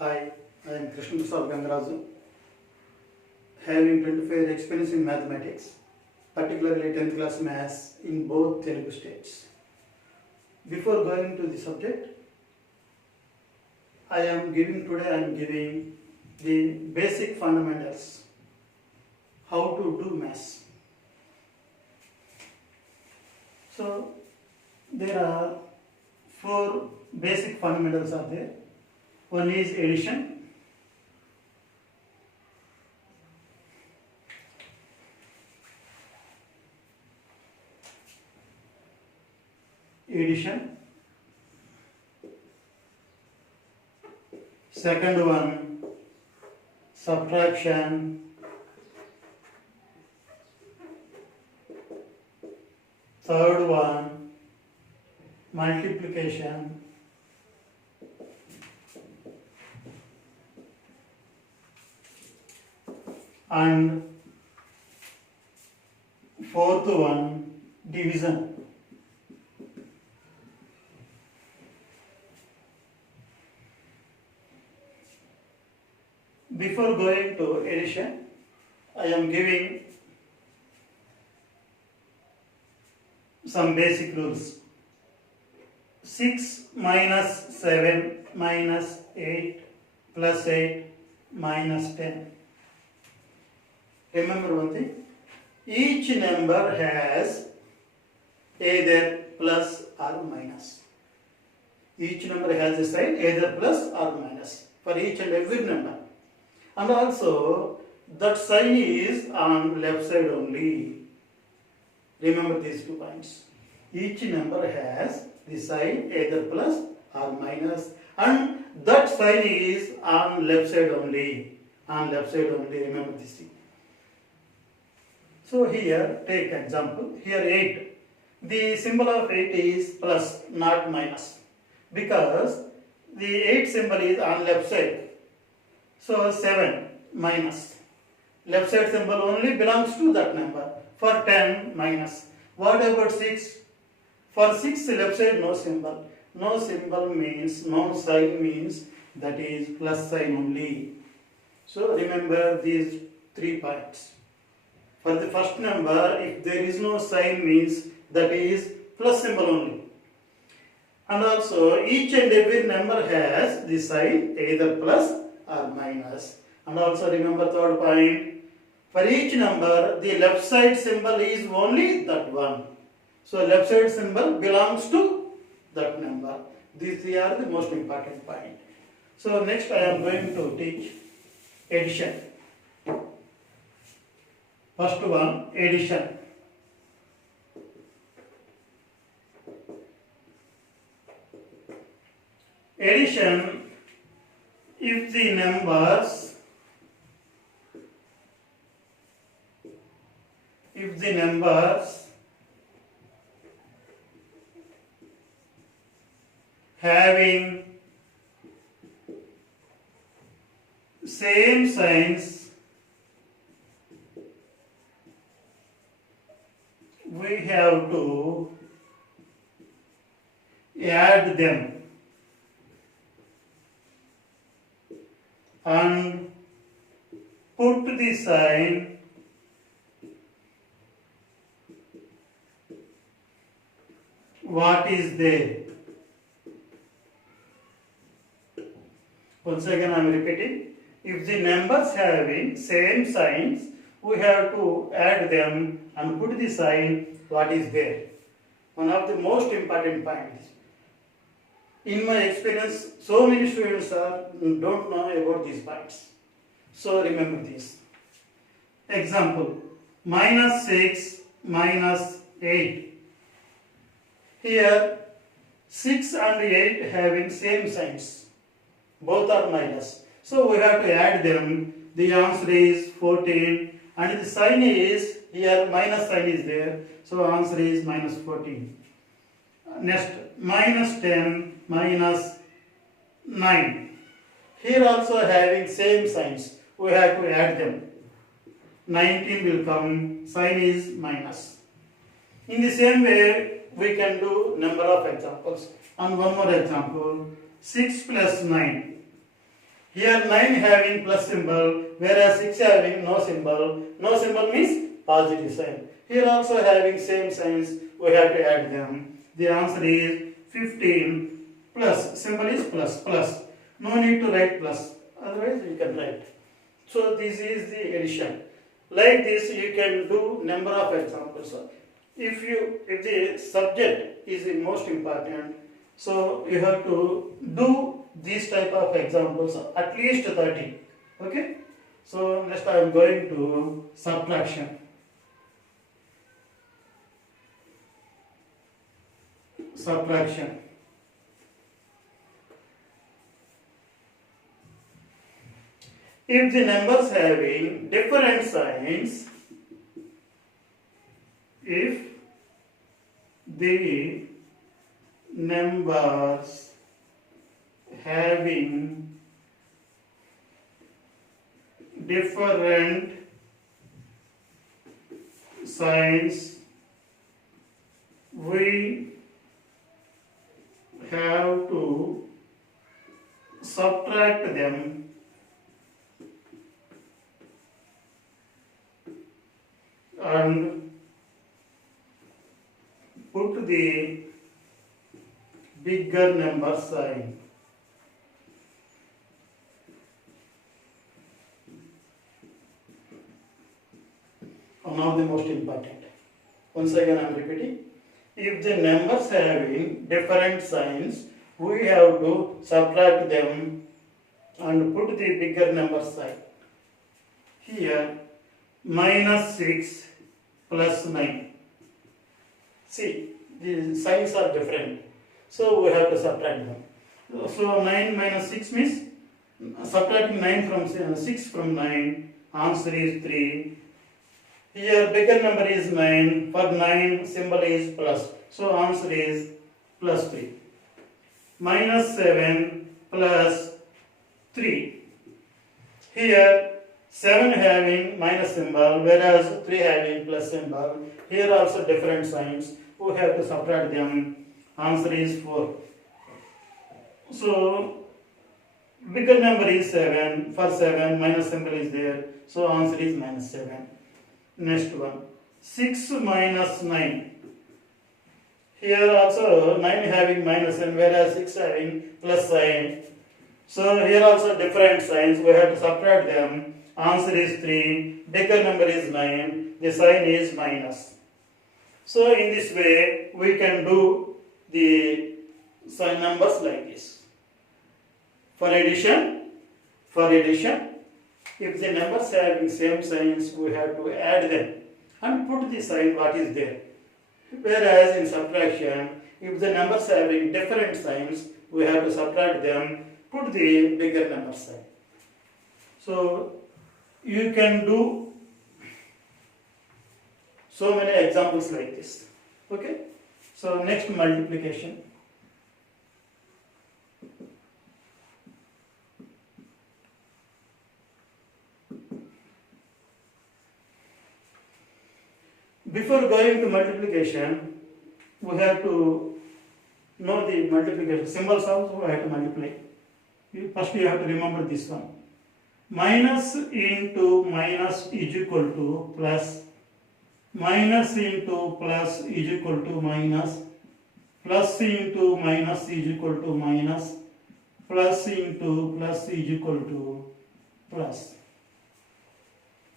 Hi, I am Krishna Prasad Gangaraju, having 25 years experience in mathematics, particularly 10th class maths in both Telugu states. Before going to the subject, I am giving the basic fundamentals, how to do maths. So, there are 4 basic fundamentals are there. One is addition, second one subtraction, third one multiplication, and fourth one division. Before going to addition, I am giving some basic rules. 6 minus 7 minus 8 plus 8 minus 10. Remember one thing, each number has either plus or minus. Each number has a sign either plus or minus for each and every number. And also that sign is on left side only. Remember these 2 points. Each number has the sign either plus or minus, and that sign is on left side only. On left side only, remember this thing. So here, take example, here 8. The symbol of 8 is plus, not minus, because the 8 symbol is on left side. So 7 minus. Left side symbol only belongs to that number. For 10 minus. What about 6? For 6 left side no symbol. No symbol means, no sign means that is plus sign only. So remember these 3 points. For the first number, if there is no sign means that is plus symbol only. And also each and every number has the sign either plus or minus. And also remember third point, for each number the left side symbol is only that one. So left side symbol belongs to that number. These 3 are the most important point. So next I am going to teach addition. First one, addition. Addition, if the numbers having same signs, we have to add them and put the sign what is there. Once again I am repeating, if the numbers having same signs, we have to add them and put the sign what is there. One of the most important points. In my experience, so many students don't know about these points. So remember this. Example, minus 6 minus 8. Here 6 and 8 having same signs. Both are minus. So we have to add them. The answer is 14 and the sign is here minus sign is there. So answer is minus 14. Next, minus 10 minus 9. Here also having same signs. We have to add them. 19 will come, sign is minus. In the same way, we can do number of examples. And one more example, 6 plus 9. Here 9 having plus symbol, whereas 6 having no symbol. No symbol means positive sign. Here also having same signs, we have to add them. The answer is 15 plus, symbol is plus. No need to write plus, otherwise you can write. So this is the addition. Like this you can do number of examples. If the subject is the most important, so you have to do these type of examples at least 30. Okay. So next I am going to subtraction. Subtraction. If the numbers having different signs, if the numbers having different signs, we have to subtract them and put the bigger number sign. One of the most important. Once again I am repeating. If the numbers having different signs, we have to subtract them and put the bigger number sign. Here minus 6 plus 9. See, the signs are different. So we have to subtract them. So 9 minus 6 means subtracting 9 from 6 from 9. Answer is 3. Here bigger number is 9. For 9 symbol is plus. So answer is plus 3. Minus 7 plus 3. Here 7 having minus symbol, whereas 3 having plus symbol. Here also different signs. We have to subtract them. Answer is 4. So bigger number is 7. For 7 minus symbol is there. So answer is minus 7. Next one. 6 minus 9. Here also 9 having minus sign, whereas 6 having plus sign. So here also different signs. We have to subtract them. Answer is 3. Bigger number is 9. The sign is minus. So in this way we can do the sign numbers like this. For addition, if the numbers having same signs, we have to add them and put the sign what is there. Whereas in subtraction, if the numbers having different signs, we have to subtract them, put the bigger number sign. So you can do so many examples like this. Okay. So next, multiplication. Before going to multiplication, we have to know the multiplication. Symbols also we have to multiply. First you have to remember this one. Minus into minus is equal to plus. Minus into plus is equal to minus. Plus into minus is equal to minus. Plus into plus is equal to plus.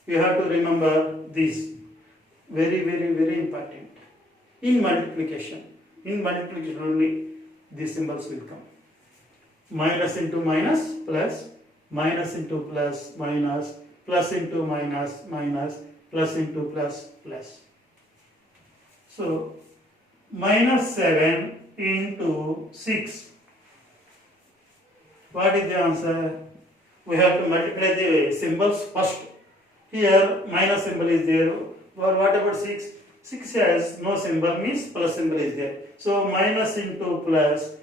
You have to remember this. Very, very, very important. In multiplication only these symbols will come. Minus into minus, plus. Minus into plus, minus. Plus into minus, minus. Plus into plus, plus. So, minus 7 into 6. What is the answer? We have to multiply the symbols first. Here, minus symbol is there. Or what about 6? 6 has no symbol, means plus symbol is there. So minus into plus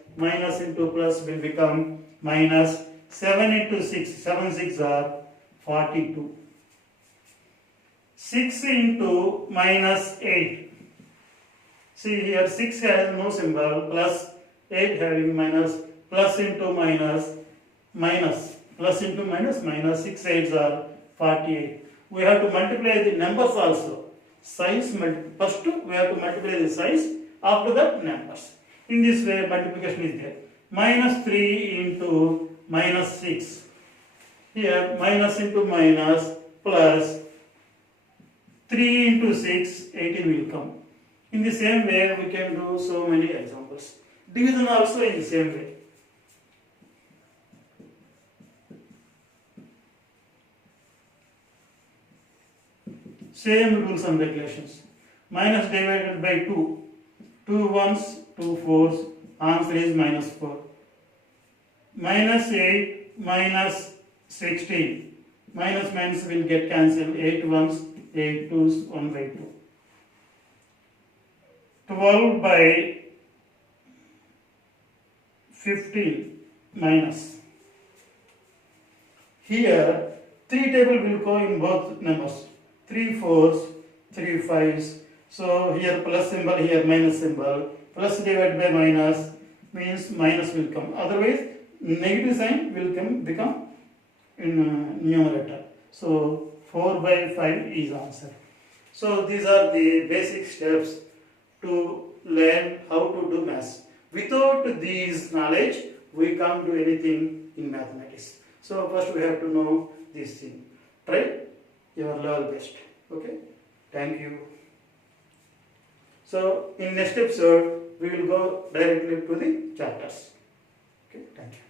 will become minus 7 into 6. 7 6 are 42. 6 into minus 8. See here 6 has no symbol, plus 8 having minus, plus into minus, minus. plus into minus, minus 6 8s are 48. We have to multiply the numbers also. Size, first we have to multiply the size, after that numbers. In this way multiplication is there. Minus 3 into minus 6. Here minus into minus plus 3 into 6, 18 will come. In the same way we can do so many examples. Division also in the same way. Same rules and regulations. Minus divided by 2. 2 ones, 2 fours. Answer is minus 4. Minus 8, minus 16. Minus minus will get cancelled. 8 ones, 8 twos, 1 by 2. 12 by 15 minus. Here 3 table will go in both numbers. 3 fours, 3 fives. So here plus symbol, here minus symbol. Plus divided by minus means minus will come. Otherwise negative sign will become in numerator. So 4 by 5 is answer. So these are the basic steps to learn how to do maths. Without these knowledge, we can't do anything in mathematics. So first we have to know this thing. Try your level best. Okay? Thank you. So in next episode, we will go directly to the chapters. Okay? Thank you.